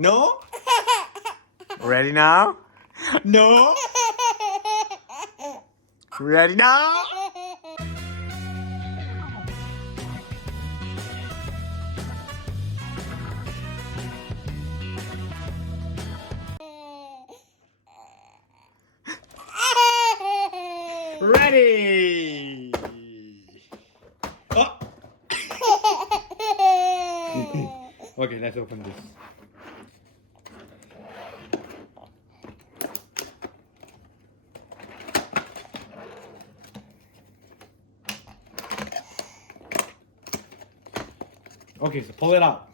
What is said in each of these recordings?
No? Ready now? No? Ready now? Ready! Oh! Okay, let's open this. Okay, so pull it out.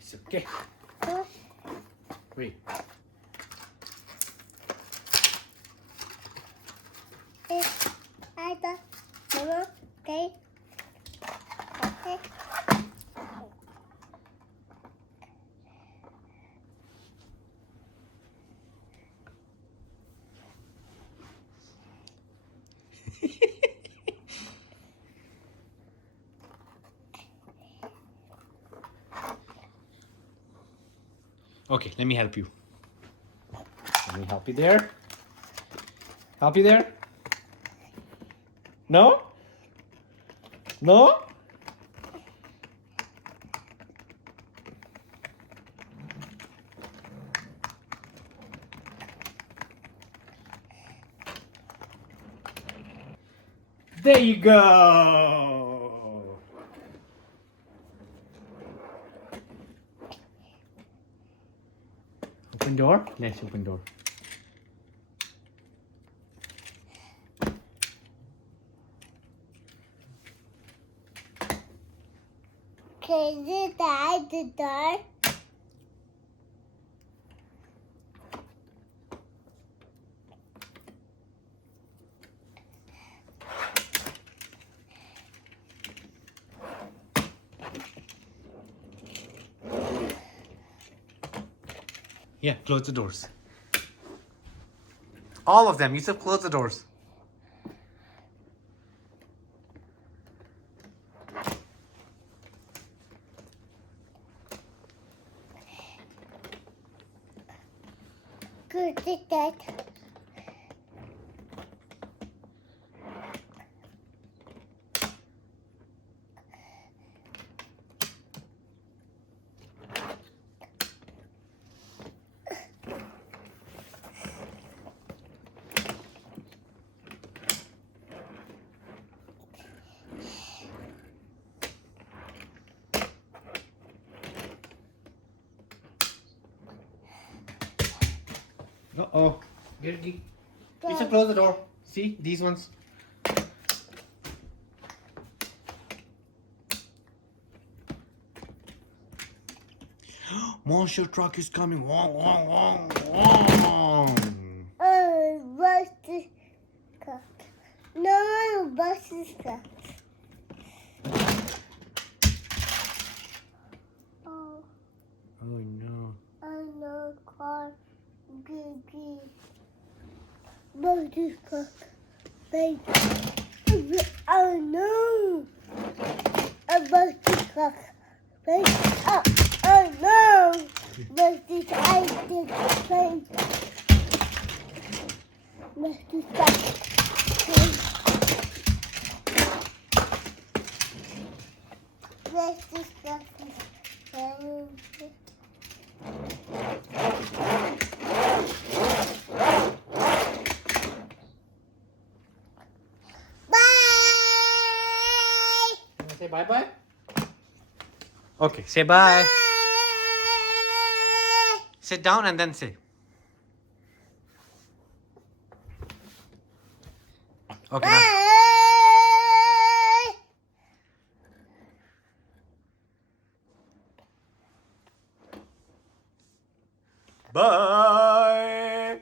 It's okay. Wait. Okay, let me help you. Let me help you there. Help you there? No? No? There you go. Open door? Let's open door. Can you die the door? Yeah, close the doors. All of them. Yusuf, close the doors. Good at that. Uh-oh. Yusuf, close the door. See, these ones. Monster truck is coming. Wong, wong, wong, wong. Bus is cut. No, bus is cut. Oh, Oh no. no, car. Baby. Bus is cut. Baby. Oh no. A bus is cut. Baby. Oh no. Bus is I did baby. Bus is cut. Bus is cut. Say bye-bye. Okay, say bye. Sit down and then say. Okay, now. Bye.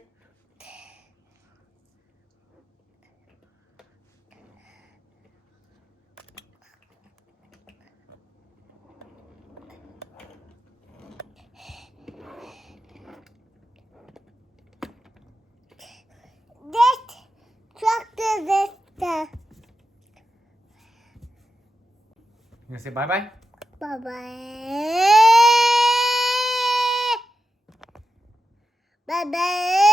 That gonna say bye-bye? Bye-bye. Bye-bye.